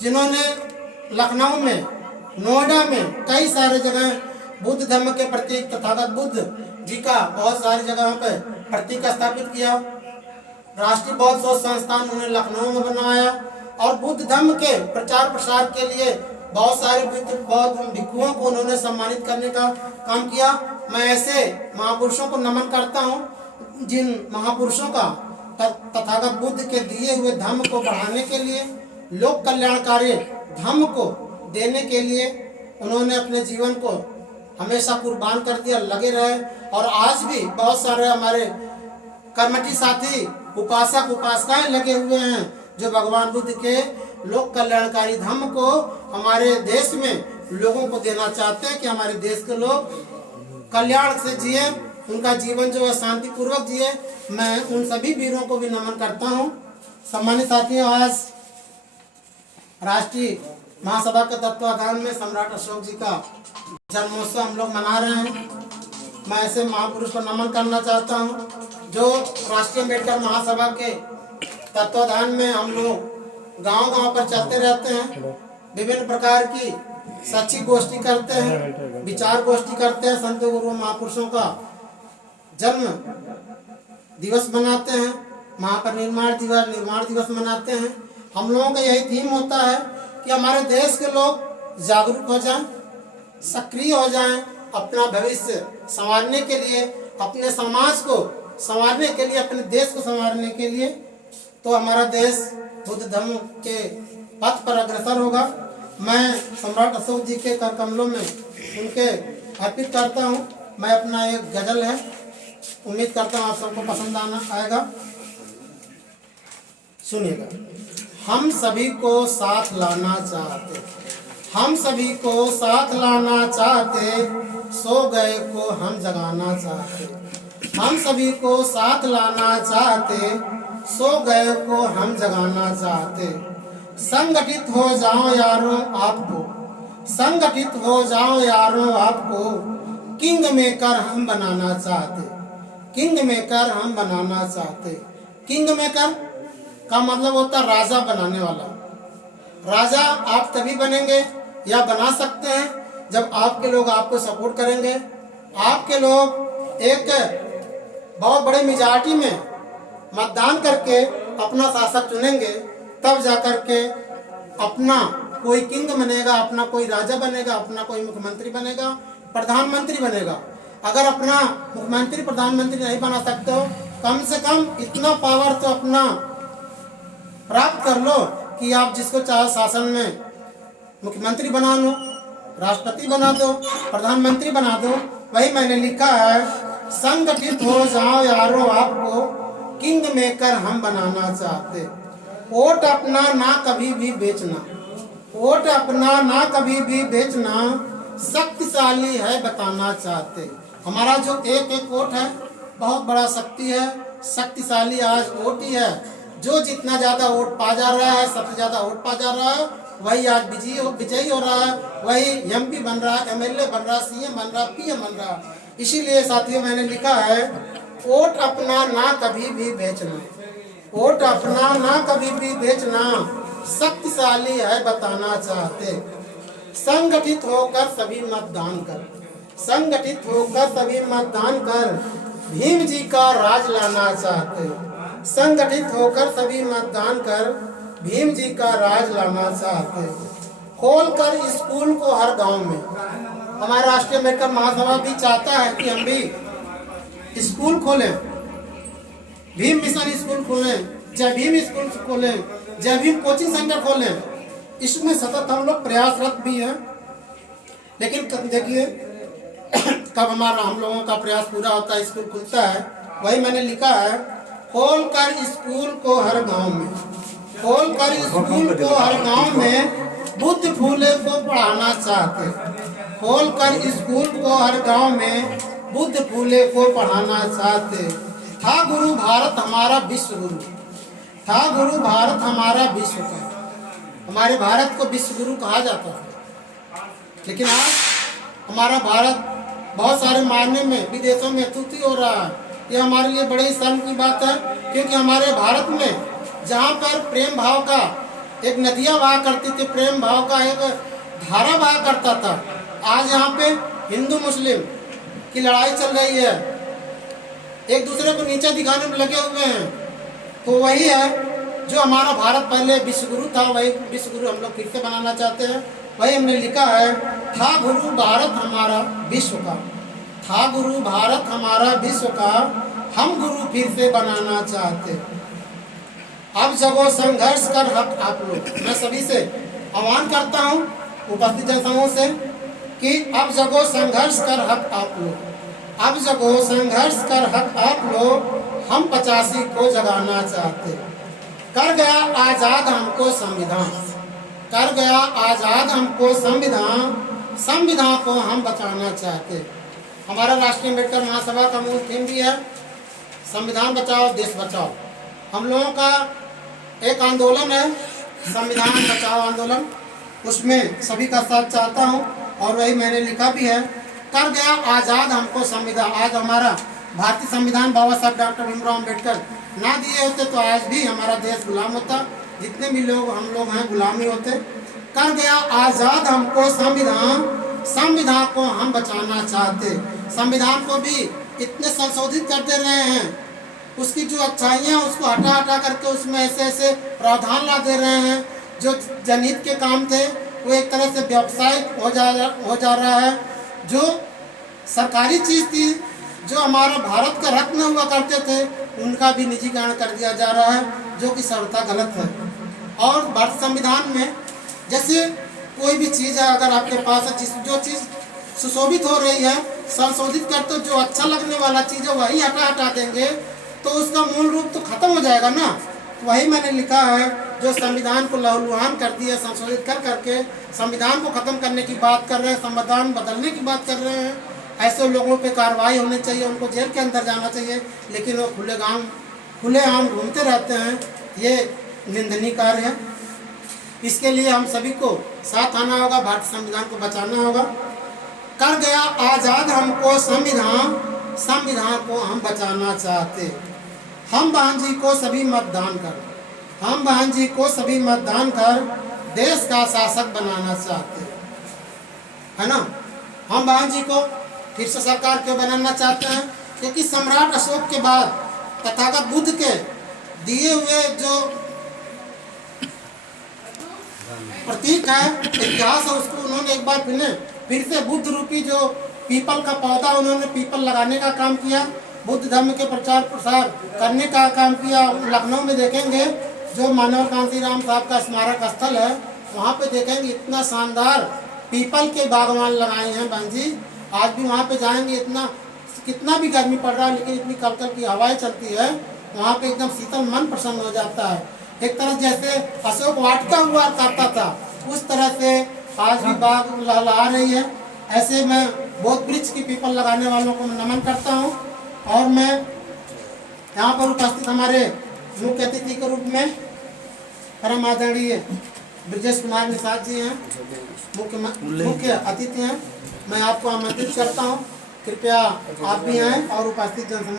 जिन्होंने लखनऊ में, नोएडा में कई सारे जगह बुद्ध धर्म के प्रतीक तथागत बुद्ध जी का बहुत सारी जगह पर प्रतीक स्थापित किया। राष्ट्रीय बौद्ध शोध संस्थान उन्होंने लखनऊ में बनाया और बुद्ध धर्म के प्रचार प्रसार के लिए बहुत सारे बौद्ध भिक्षुओं को उन्होंने सम्मानित करने का काम किया। मैं ऐसे महापुरुषों को नमन करता हूँ जिन महापुरुषों का तथागत बुद्ध के दिए हुए धर्म को बढ़ाने के लिए, लोक कल्याणकारी धर्म को देने के लिए उन्होंने अपने जीवन को हमेशा कुर्बान कर दिया, लगे रहे। और आज भी बहुत सारे हमारे कर्मठी साथी उपासक उपासिकाएं लगे हुए हैं जो भगवान बुद्ध के लोक कल्याणकारी धर्म को हमारे देश में लोगों को देना चाहते हैं कि हमारे देश के लोग कल्याण से जिए, उनका जीवन जो है शांतिपूर्वक जिए। मैं उन सभी वीरों को भी नमन करता हूँ। सम्मानित साथियों, आज राष्ट्रीय महासभा के तत्वाधान में सम्राट अशोक जी का जन्मोत्सव हम लोग मना रहे हैं। मैं ऐसे महापुरुष को नमन करना चाहता हूँ जो राष्ट्रीय अम्बेडकर महासभा के तत्वाधान में हम लोग गांव-गांव पर चलते रहते हैं, विभिन्न प्रकार की शैक्षिक गोष्ठी करते हैं, विचार गोष्ठी करते हैं, संत गुरु महापुरुषों का जन्म दिवस मनाते हैं, महापरिनिर्वाण दिवस मनाते हैं। हम लोगों का यही थीम होता है कि हमारे देश के लोग जागरूक हो जाएं, सक्रिय हो जाएं, अपना भविष्य संवारने के लिए, अपने समाज को संवारने के लिए, अपने देश को संवारने के लिए, तो हमारा देश बुद्ध धर्म के पथ पर अग्रसर होगा। मैं सम्राट अशोक जी के कर कमलों में उनके अर्पित करता हूँ। मैं अपना एक गजल है, उम्मीद करता हूँ आप सबको पसंद आएगा। सुनिएगा। हम सभी को साथ लाना चाहते, हम सभी को साथ लाना चाहते, सो गए को हम जगाना चाहते। हम सभी को साथ लाना चाहते, सो गए को हम जगाना चाहते। संगठित हो जाओ यारों आपको, संगठित हो जाओ यारों आपको, किंग मेकर हम बनाना चाहते, किंग मेकर हम बनाना चाहते। किंग मेकर का मतलब होता है राजा बनाने वाला। राजा आप तभी बनेंगे या बना सकते हैं जब आपके लोग आपको सपोर्ट करेंगे, आपके लोग एक बहुत बड़े मेजॉरिटी में मतदान करके अपना शासक चुनेंगे, तब जाकर के अपना कोई किंग बनेगा, अपना कोई राजा बनेगा, अपना कोई मुख्यमंत्री बनेगा, प्रधानमंत्री बनेगा। अगर अपना मुख्यमंत्री प्रधानमंत्री नहीं बना सकते हो, कम से कम इतना पावर तो अपना प्राप्त कर लो कि आप जिसको चाहे शासन में मुख्यमंत्री बना लो, राष्ट्रपति बना दो, प्रधानमंत्री बना दो। वही मैंने लिखा है, संगठित हो जाओ यारों आपको, किंग मेकर हम बनाना चाहते। वोट अपना ना कभी भी बेचना, वोट अपना ना कभी भी बेचना, शक्तिशाली है बताना चाहते। हमारा जो एक एक वोट है बहुत बड़ा शक्ति है, शक्तिशाली आज वोट ही है। जो जितना ज़्यादा वोट पा जा रहा है, सबसे ज़्यादा वोट पा जा रहा है, वही आज विजयी हो रहा है, वही एमपी बन रहा है, एमएलए बन रहा है, सीएम बन रहा है, पीएम बन रहा है। इसीलिए साथियों मैंने लिखा है, वोट अपना ना कभी भी बेचना, वोट अपना ना कभी भी बेचना, शक्तिशाली है बताना चाहते। संगठित होकर सभी मतदान कर, संगठित होकर सभी मतदान कर, भीम जी का राज लाना चाहते। संगठित होकर सभी मतदान कर, भीम जी का राज लाना चाहते। खोलकर स्कूल को हर गांव में, हमारा राष्ट्रीय अम्बेडकर महासभा भी चाहता है कि हम भी स्कूल खोलें, भीम मिशन स्कूल खोलें, जय भीम स्कूल खोलें, जय भीम कोचिंग सेंटर खोलें। इसमें सतत हम लोग प्रयासरत भी हैं, लेकिन देखिए कब हमारा हम लोगों का प्रयास पूरा होता है, स्कूल खुलता है। वही मैंने लिखा है, खोलकर स्कूल को हर गांव में, खोलकर स्कूल को हर गांव में, बुद्ध फूले को पढ़ाना चाहते। खोलकर स्कूल को हर गांव में, बुद्ध फूले को पढ़ाना चाहते। था गुरु भारत हमारा विश्व गुरु, था गुरु भारत हमारा विश्व का, हमारे भारत को विश्व गुरु कहा जाता है। लेकिन आज हमारा भारत बहुत सारे मायने में विदेशों में स्तुति हो रहा है। ये हमारे लिए बड़े शर्म की बात है, क्योंकि हमारे भारत में जहाँ पर प्रेम भाव का एक नदियाँ बहा करती थी, प्रेम भाव का एक धारा बहा करता था। आज यहाँ पे हिंदू मुस्लिम की लड़ाई चल रही है, एक दूसरे को नीचे दिखाने में लगे हुए हैं। तो वही है जो हमारा भारत पहले विश्वगुरु था, वही विश्वगुरु हम लोग फिर से बनाना चाहते हैं। वही हमने लिखा है, था गुरु भारत हमारा विश्व का, था गुरु भारत हमारा विश्व का, हम गुरु फिर से बनाना चाहते। अब जगो संघर्ष कर हक आप लोग। मैं सभी से आह्वान करता हूँ, उपस्थित जनसमूह से, कि अब जगो संघर्ष कर हक आप लोग, अब जगो संघर्ष कर हक आप लोग, हम 85 को जगाना चाहते। कर गया आज़ाद हमको संविधान, कर गया आज़ाद हमको संविधान, संविधान को हम बचाना चाहते। हमारा राष्ट्रीय अम्बेडकर महासभा का मूल थीम भी है, संविधान बचाओ देश बचाओ। हम लोगों का एक आंदोलन है, संविधान बचाओ आंदोलन, उसमें सभी का साथ चाहता हूँ और वही मैंने लिखा भी है। कर गया आज़ाद हमको संविधान। आज हमारा भारतीय संविधान बाबा साहब डॉक्टर भीमराव अम्बेडकर ना दिए होते तो आज भी हमारा देश गुलाम होता, जितने भी लोग हम लोग हैं गुलामी होते। कर गया आज़ाद हमको संविधान, संविधान को हम बचाना चाहते। संविधान को भी इतने संशोधित कर दे रहे हैं, उसकी जो अच्छाइयाँ उसको हटा हटा करके उसमें ऐसे ऐसे प्रावधान ला दे रहे हैं। जो जनहित के काम थे वो एक तरह से व्यावसायिक हो जा रहा है। जो सरकारी चीज़ थी, जो हमारा भारत का रत्न हुआ करते थे, उनका भी निजीकरण कर दिया जा रहा है, जो कि सर्वथा गलत है। और भारतीय संविधान में जैसे कोई भी चीज़ है, अगर आपके पास है, जो चीज़ सुशोभित हो रही है संशोधित कर, तो जो अच्छा लगने वाला चीज़ है वही हटा देंगे तो उसका मूल रूप तो खत्म हो जाएगा ना। वही मैंने लिखा है, जो संविधान को लहूलुहान कर दिया, संशोधित कर करके संविधान को ख़त्म करने की बात कर रहे हैं, संविधान बदलने की बात कर रहे हैं, ऐसे लोगों पे कार्रवाई होनी चाहिए, उनको जेल के अंदर जाना चाहिए। लेकिन वो खुलेआम घूमते रहते हैं, ये निंदनीय कार्य है। इसके लिए हम सभी को साथ आना होगा, भारतीय संविधान को बचाना होगा। कर गया आज़ाद हमको संविधान, संविधान को हम बचाना चाहते। हम बहन जी को सभी मतदान कर, हम बहन जी को सभी मतदान कर देश का शासक बनाना चाहते, है ना। हम बहन जी को फिर से सरकार क्यों बनाना चाहते हैं? क्योंकि सम्राट अशोक के बाद तथागत बुद्ध के दिए हुए जो प्रतीक है, इतिहास है, उसको उन्होंने एक बार फिर से बुद्ध रूपी जो पीपल का पौधा, उन्होंने पीपल लगाने का काम किया, बुद्ध धर्म के प्रचार प्रसार करने का काम किया। लखनऊ में देखेंगे जो मानव कांशीराम साहब का स्मारक स्थल है, वहाँ पे देखेंगे इतना शानदार पीपल के बागवान लगाए हैं बहन जी। आज भी वहाँ पे जाएंगे, इतना कितना भी गर्मी पड़ रहा है लेकिन इतनी कलकल की हवाएं चलती है, वहाँ पे एकदम शीतल मन प्रसन्न हो जाता है। एक तरह जैसे अशोक वाटिका हुआ करता था, उस तरह से आज भी बाग लहला रही है। ऐसे मैं बहुत वृक्ष की पीपल लगाने वालों को नमन करता हूँ। और मैं यहाँ पर उपस्थित हमारे मुख्य अतिथि के रूप में परम आदरणीय ब्रजेश कुमार निषाद जी हैं, मुख्य अतिथि हैं। मैं आपको आमंत्रित करता हूँ, कृपया आप भी आएँ और उपस्थित जनसमूह